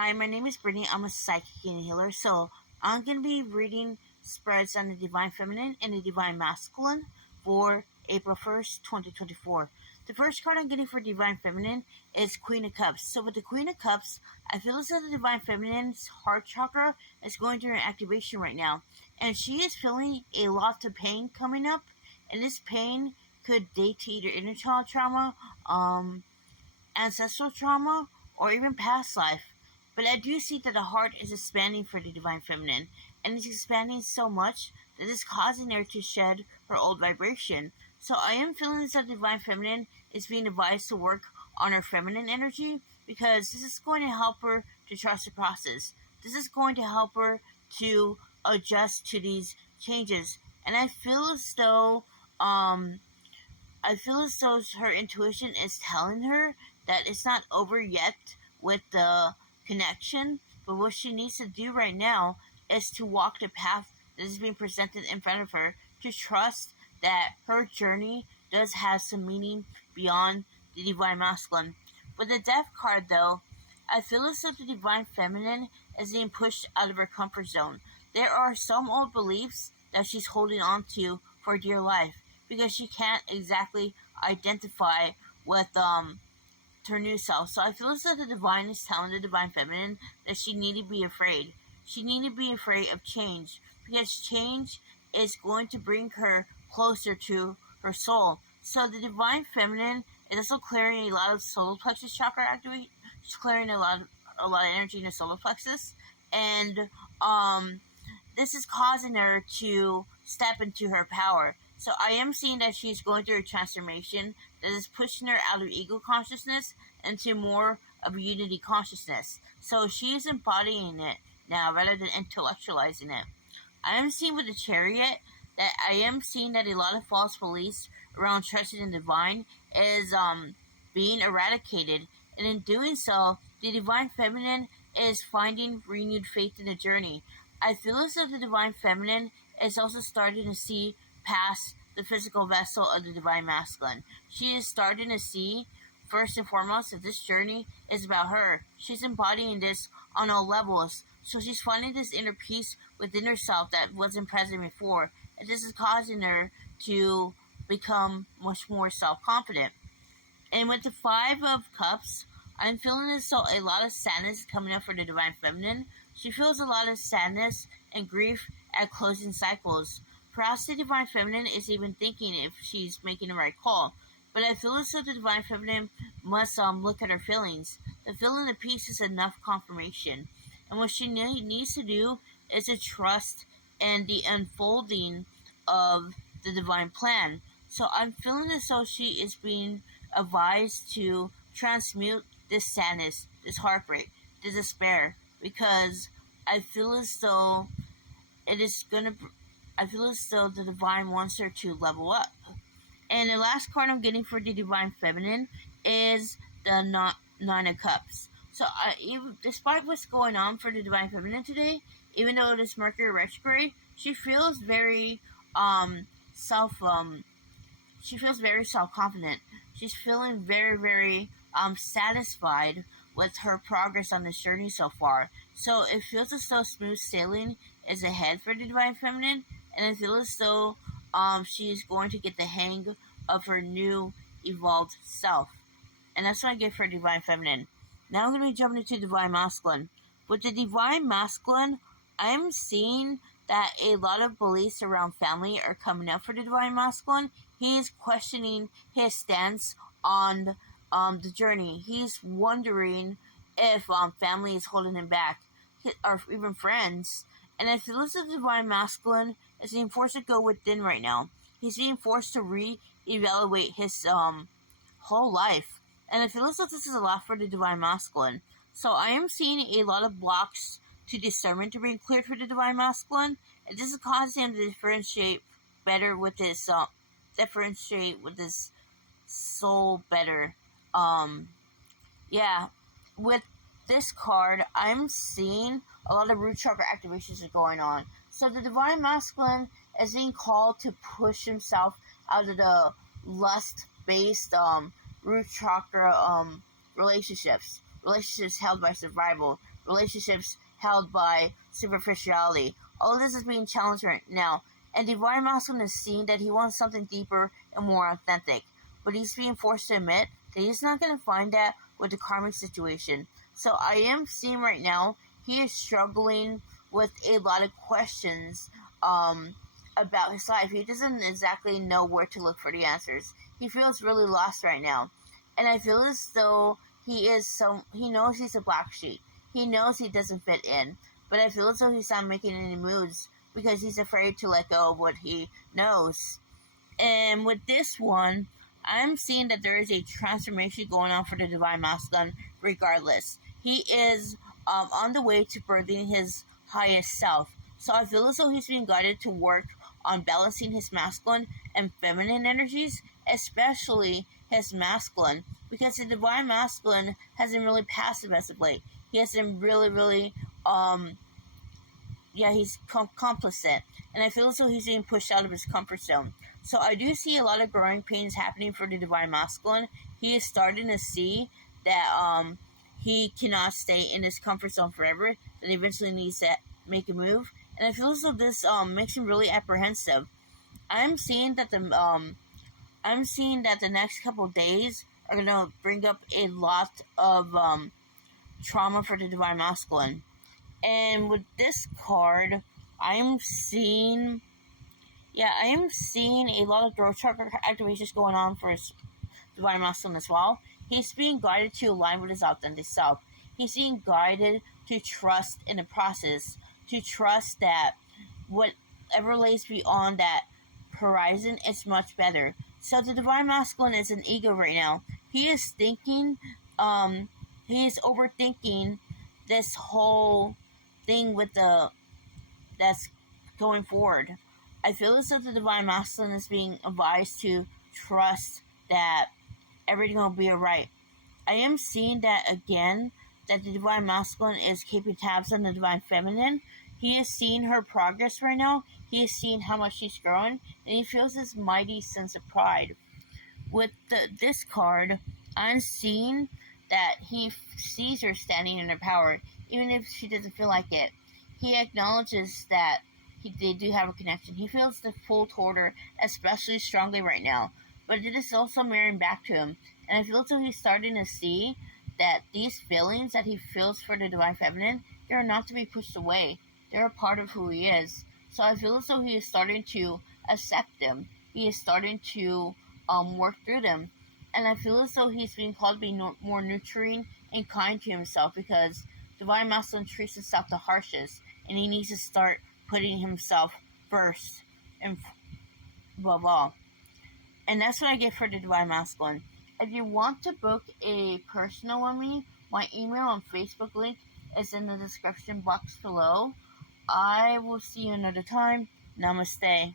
Hi, my name is Brittany. I'm a psychic and healer. So I'm going to be reading spreads on the Divine Feminine and the Divine Masculine for April 1st, 2024. The first card I'm getting for Divine Feminine is Queen of Cups. So with the Queen of Cups, I feel as though the Divine Feminine's heart chakra is going through an activation right now. And she is feeling a lot of pain coming up. And this pain could date to either inner child trauma, ancestral trauma, or even past life. But I do see that the heart is expanding for the Divine Feminine, and it's expanding so much that it's causing her to shed her old vibration. So I am feeling that the Divine Feminine is being advised to work on her feminine energy, because this is going to help her to trust the process. This is going to help her to adjust to these changes. And I feel as though her intuition is telling her that it's not over yet with the connection, but what she needs to do right now is to walk the path that is being presented in front of her, to trust that her journey does have some meaning beyond the Divine Masculine. With the Death card, though, I feel as though the Divine Feminine is being pushed out of her comfort zone. There are some old beliefs that she's holding on to for dear life, because she can't exactly identify with her new self. So I feel as though the Divine is telling the Divine Feminine that she need to be afraid. She need to be afraid of change, because change is going to bring her closer to her soul. So the Divine Feminine is also clearing a lot of solar plexus chakra activation. She's clearing a lot of energy in the solar plexus, and this is causing her to step into her power. So I am seeing that she's going through a transformation that is pushing her out of ego consciousness into more of a unity consciousness. So she is embodying it now rather than intellectualizing it. I am seeing with the Chariot that I am seeing that a lot of false beliefs around trusting in the divine is being eradicated. And in doing so, the Divine Feminine is finding renewed faith in the journey. I feel as though the Divine Feminine is also starting to see past the physical vessel of the Divine Masculine. She is starting to see, first and foremost, that this journey is about her. She's embodying this on all levels. So she's finding this inner peace within herself that wasn't present before. And this is causing her to become much more self-confident. And with the Five of Cups, I'm feeling as though a lot of sadness is coming up for the Divine Feminine. She feels a lot of sadness and grief at closing cycles. Perhaps the Divine Feminine is even thinking if she's making the right call. But I feel as though the Divine Feminine must look at her feelings. The feeling of peace is enough confirmation. And what she needs to do is to trust in the unfolding of the divine plan. So I'm feeling as though she is being advised to transmute this sadness, this heartbreak, this despair, because I feel as though the divine wants her to level up. And the last card I'm getting for the Divine Feminine is the Nine of Cups. So despite what's going on for the Divine Feminine today, even though it is Mercury retrograde, she feels very self-confident. She's feeling very, very satisfied with her progress on this journey so far. So it feels as though smooth sailing is ahead for the Divine Feminine, and I feel as though she is going to get the hang of her new evolved self. And that's what I get for Divine Feminine. Now I'm going to be jumping into Divine Masculine. With the Divine Masculine, I'm seeing that a lot of beliefs around family are coming up for the Divine Masculine. He is questioning his stance on the journey. He's wondering if family is holding him back, or even friends. And I feel as if the Divine Masculine is being forced to go within right now. He's being forced to re-evaluate his whole life. And I feel as though this is a lot for the Divine Masculine. So I am seeing a lot of blocks to discernment to being cleared for the Divine Masculine. And this is causing him to differentiate with his soul better. With this card, I'm seeing a lot of root chakra activations are going on. So the Divine Masculine is being called to push himself out of the lust-based root chakra relationships relationships held by survival, relationships held by superficiality. All of this is being challenged right now, and Divine Masculine is seeing that he wants something deeper and more authentic, but he's being forced to admit that he's not going to find that with the karmic situation. So I am seeing right now he is struggling with a lot of questions about his life. He doesn't exactly know where to look for the answers. He feels really lost right now, and I feel as though he knows he's a black sheep. He knows he doesn't fit in, but I feel as though he's not making any moves because he's afraid to let go of what he knows. And with this one, I'm seeing that there is a transformation going on for the Divine Masculine regardless. He is on the way to birthing his highest self. So I feel as though he's being guided to work on balancing his masculine and feminine energies, especially his masculine, because the Divine Masculine has been really passive as of late. He has been really, he's complicit, and I feel as though he's being pushed out of his comfort zone. So I do see a lot of growing pains happening for the Divine Masculine. He is starting to see that he cannot stay in his comfort zone forever, that he eventually needs to make a move, and I feel as though this makes him really apprehensive. I'm seeing that the next couple of days are gonna bring up a lot of trauma for the Divine Masculine. And with this card, I am seeing a lot of growth chakra activations going on for his Divine Masculine as well. He's being guided to align with his authentic self. He's being guided to trust in the process, to trust that whatever lays beyond that horizon is much better. So the Divine Masculine is an ego right now. He is thinking, he is overthinking this whole thing that's going forward. I feel as though the Divine Masculine is being advised to trust that everything will be alright. I am seeing that again, that the Divine Masculine is keeping tabs on the Divine Feminine. He is seeing her progress right now. He is seeing how much she's growing, and he feels this mighty sense of pride. With this card, I'm seeing that he sees her standing in her power, even if she doesn't feel like it. He acknowledges that they do have a connection. He feels the pull toward her especially strongly right now, but it is also mirroring back to him. And I feel as though he's starting to see that these feelings that he feels for the Divine Feminine, they are not to be pushed away. They're a part of who he is. So I feel as though he is starting to accept them. He is starting to work through them. And I feel as though he's being called to be more nurturing and kind to himself, because Divine Masculine treats himself the harshest, and he needs to start putting himself first and above all. And that's what I get for the Divine Masculine. If you want to book a personal with me, my email and Facebook link is in the description box below. I will see you another time. Namaste.